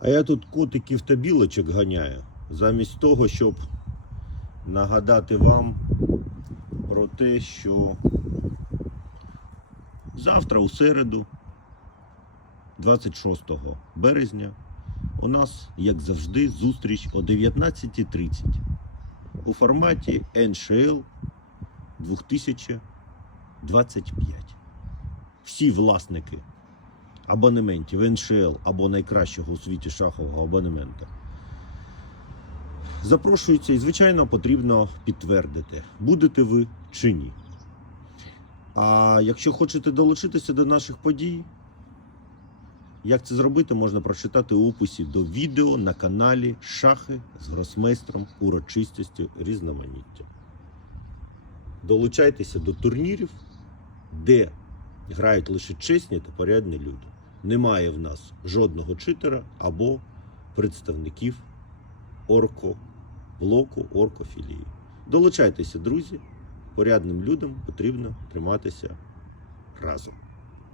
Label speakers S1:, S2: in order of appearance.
S1: А я тут котиків та білочок ганяю, замість того, щоб нагадати вам про те, що завтра, у середу, 26 березня, у нас, як завжди, зустріч о 19.30 у форматі NHL 2025. Всі власники абонементів НШЛ або найкращого у світі шахового абонемента. Запрошуються і, звичайно, потрібно підтвердити, будете ви чи ні. А якщо хочете долучитися до наших подій, як це зробити, можна прочитати у описі до відео на каналі Шахи з гросмейстром урочистістю різноманіття. Долучайтеся до турнірів, де грають лише чесні та порядні люди. Немає в нас жодного читера або представників орко-блоку, оркофілії. Долучайтеся, друзі. Порядним людям потрібно триматися разом.